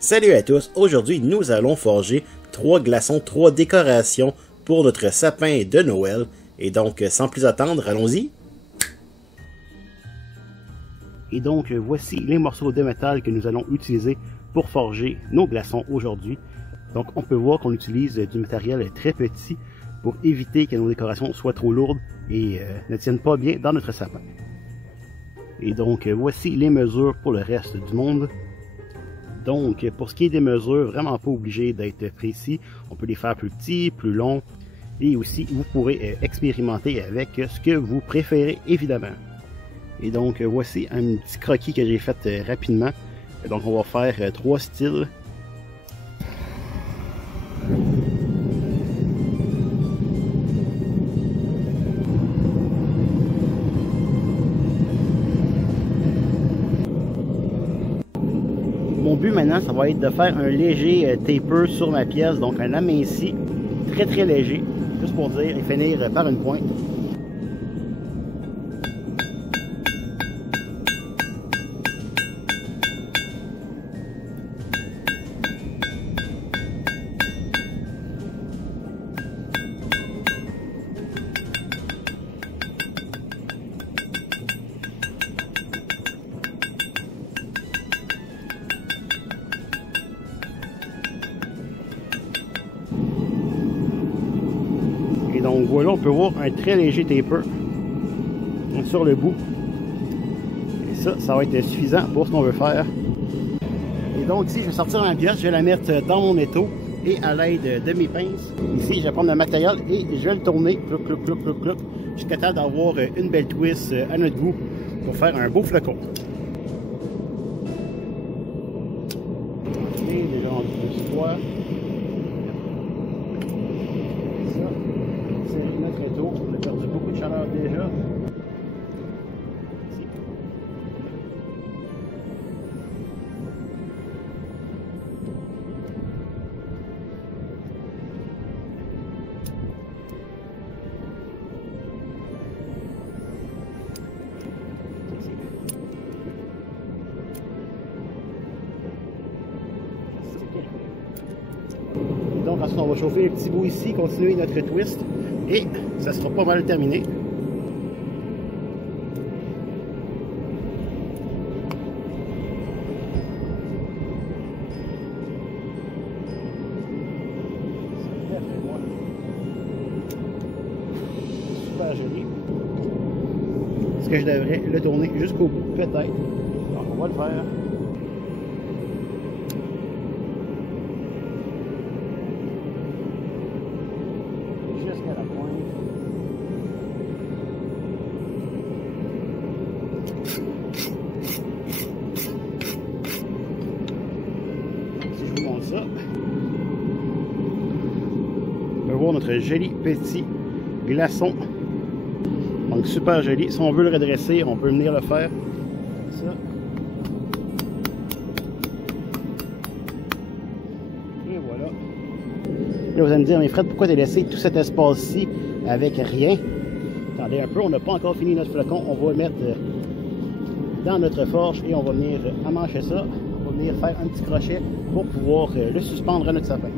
Salut à tous, aujourd'hui nous allons forger 3 glaçons, 3 décorations pour notre sapin de Noël. Et donc sans plus attendre, allons-y. Et donc voici les morceaux de métal que nous allons utiliser pour forger nos glaçons aujourd'hui. Donc on peut voir qu'on utilise du matériel très petit pour éviter que nos décorations soient trop lourdes et ne tiennent pas bien dans notre sapin. Et donc voici les mesures pour le reste du monde. Donc pour ce qui est des mesures, vraiment pas obligé d'être précis, on peut les faire plus petits, plus longs, et aussi vous pourrez expérimenter avec ce que vous préférez évidemment. Et donc voici un petit croquis que j'ai fait rapidement. Donc on va faire 3 styles. Mon but maintenant, ça va être de faire un léger taper sur ma pièce, donc un aminci très léger, juste pour dire et finir par une pointe. Et donc voilà, on peut voir un très léger taper sur le bout. Et ça va être suffisant pour ce qu'on veut faire. Et donc ici, je vais sortir ma pièce, je vais la mettre dans mon étau et à l'aide de mes pinces. Ici, je vais prendre le matériel et je vais le tourner, jusqu'à temps d'avoir une belle twist à notre goût pour faire un beau flocon. Ok, déjà rendu plus froid. C'est notre étau, on a perdu beaucoup de chaleur déjà. Ici. Donc ensuite on va chauffer les petits bouts ici, continuer notre twist et ça sera pas mal terminé. Super joli. Est-ce que je devrais le tourner jusqu'au bout? Peut-être. Donc on va le faire. Jusqu'à la pointe. Si je vous montre ça, on peut voir notre joli petit glaçon. Donc super joli. Si on veut le redresser, on peut venir le faire. Ça. Et voilà. Là, vous allez me dire, mais Fred, pourquoi tu as laissé tout cet espace-ci avec rien? Attendez un peu, on n'a pas encore fini notre flocon. On va le mettre dans notre forge et on va venir emmancher ça. On va venir faire un petit crochet pour pouvoir le suspendre à notre sapin.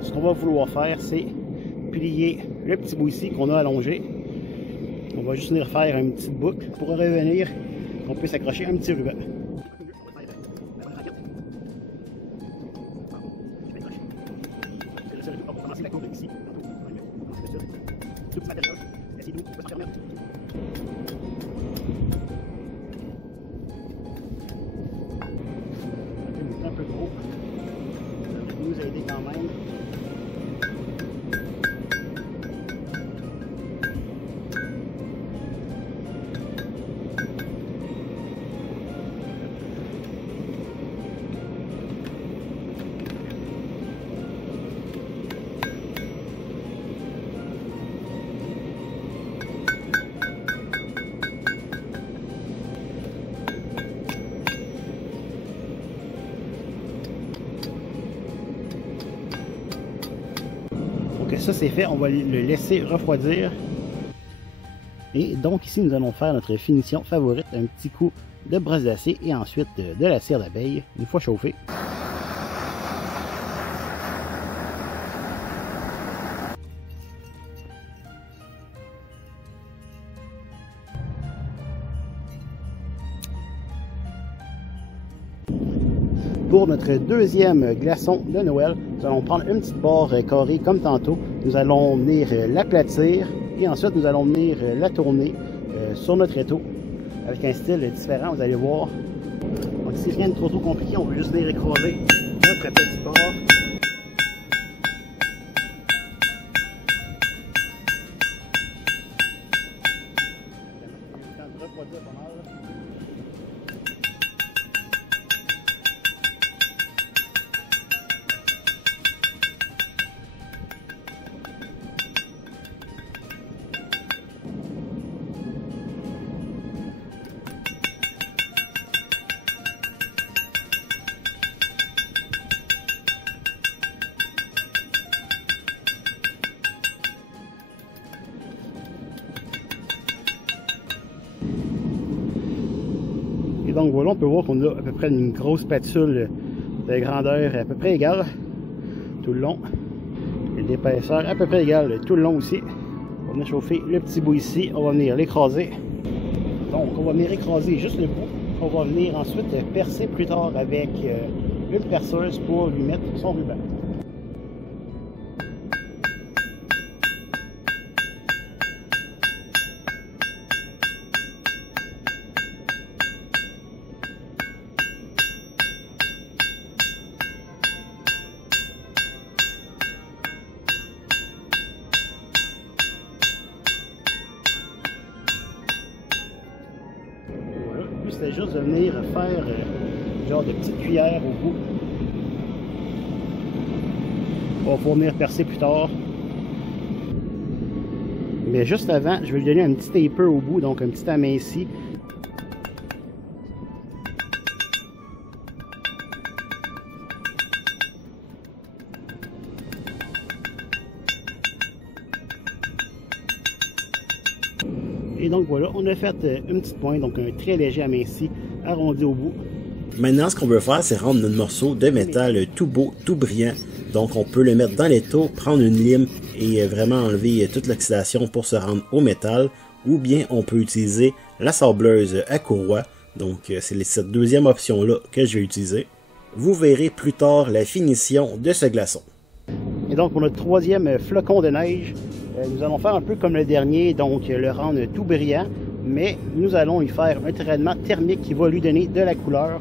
Ce qu'on va vouloir faire, c'est plier le petit bout ici qu'on a allongé. On va juste venir faire une petite boucle pour revenir, qu'on puisse accrocher un petit ruban. Un peu gros, ça va nous aider quand même. Donc ça c'est fait, on va le laisser refroidir. Et donc ici nous allons faire notre finition favorite, un petit coup de brosse d'acier et ensuite de la cire d'abeille une fois chauffée. Pour notre deuxième glaçon de Noël, nous allons prendre une petite barre carrée comme tantôt. Nous allons venir l'aplatir et ensuite nous allons venir la tourner sur notre étau avec un style différent, vous allez voir. Donc ici, rien de trop compliqué, on veut juste venir écraser notre petite barre. Et donc voilà, on peut voir qu'on a à peu près une grosse spatule de grandeur à peu près égale tout le long. Et d'épaisseur à peu près égale tout le long aussi. On va venir chauffer le petit bout ici, on va venir l'écraser. Donc on va venir écraser juste le bout. On va venir ensuite percer plus tard avec une perceuse pour lui mettre son ruban. C'était juste de venir faire genre de petites cuillères au bout. On va pouvoir venir percer plus tard. Mais juste avant, je vais lui donner un petit taper au bout, donc un petit aminci. Et donc voilà, on a fait une petite pointe, donc un très léger aminci arrondi au bout. Maintenant, ce qu'on veut faire, c'est rendre notre morceau de métal tout beau, tout brillant. Donc on peut le mettre dans l'étau, prendre une lime et vraiment enlever toute l'oxydation pour se rendre au métal. Ou bien on peut utiliser la sableuse à courroie. Donc c'est cette deuxième option-là que je vais utiliser. Vous verrez plus tard la finition de ce glaçon. Et donc pour notre troisième flocon de neige, nous allons faire un peu comme le dernier, donc le rendre tout brillant, mais nous allons lui faire un traitement thermique qui va lui donner de la couleur.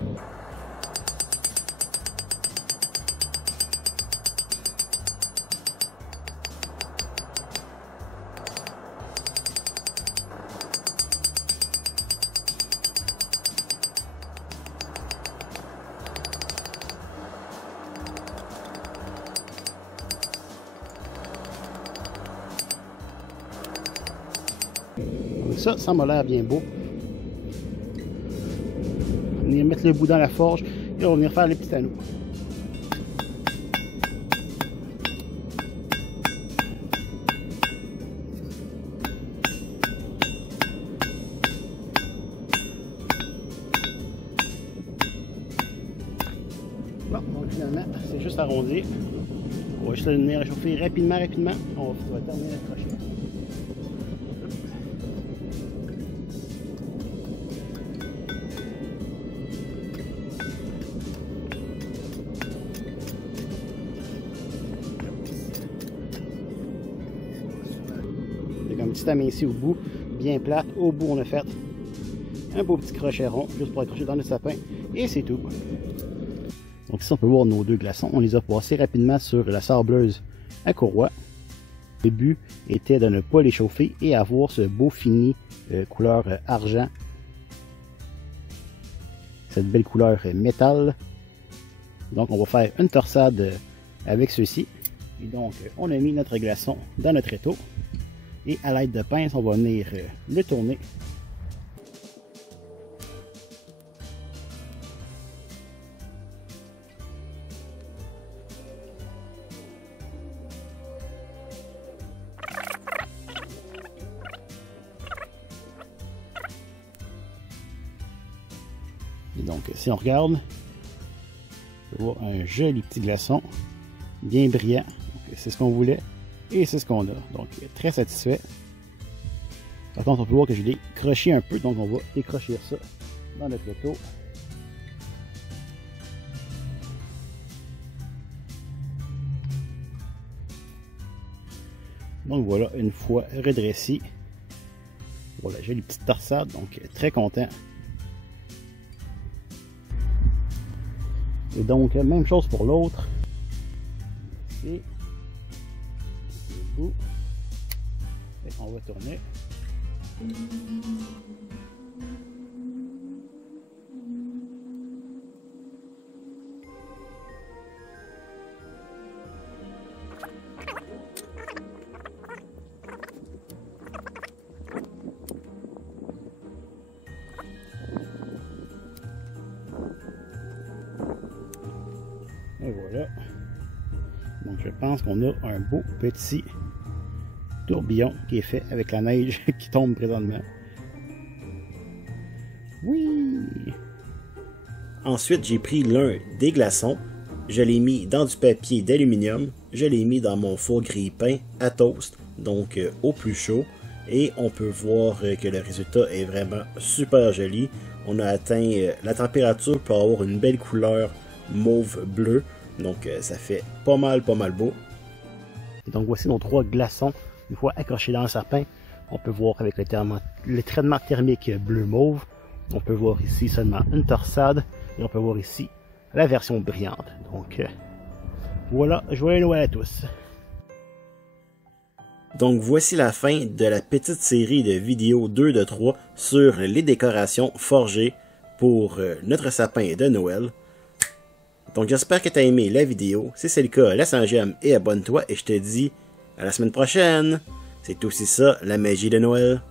Ça m'a l'air bien beau. On va venir mettre le bout dans la forge et on va venir faire les petits anneaux. Bon, donc finalement, c'est juste arrondi. On va juste le venir chauffer rapidement. On va terminer le crochet. Un petit aminci au bout, bien plate. Au bout, on a fait un beau petit crochet rond, juste pour accrocher dans le sapin, et c'est tout. Donc ici, on peut voir nos deux glaçons. On les a passés rapidement sur la sableuse à courroie. Le but était de ne pas les chauffer et avoir ce beau fini couleur argent. Cette belle couleur métal. Donc on va faire une torsade avec ceci. Et donc, on a mis notre glaçon dans notre étau. Et à l'aide de pince, on va venir le tourner. Donc si on regarde, on voit un joli petit glaçon, bien brillant. C'est ce qu'on voulait et c'est ce qu'on a. Donc très satisfait. Par contre, on peut voir que j'ai décroché un peu, donc on va décrocher ça dans notre étau. Donc voilà, une fois redressé, voilà, j'ai les petites torsades, donc très content. Et donc, même chose pour l'autre. Ici, le bout. Et on va tourner. Et voilà. Donc je pense qu'on a un beau petit tourbillon qui est fait avec la neige qui tombe présentement. Oui! Ensuite, j'ai pris l'un des glaçons, je l'ai mis dans du papier d'aluminium, je l'ai mis dans mon four grille-pain à toast, donc au plus chaud, et on peut voir que le résultat est vraiment super joli. On a atteint la température pour avoir une belle couleur mauve-bleu, donc ça fait pas mal beau. Et donc voici nos 3 glaçons, une fois accrochés dans le sapin. On peut voir avec le traitement thermique bleu-mauve. On peut voir ici seulement une torsade et on peut voir ici la version brillante. Donc voilà, joyeux Noël à tous. Donc voici la fin de la petite série de vidéos 2 de 3 sur les décorations forgées pour notre sapin de Noël. Donc j'espère que tu as aimé la vidéo. Si c'est le cas, laisse un j'aime et abonne-toi et je te dis à la semaine prochaine. C'est aussi ça, la magie de Noël.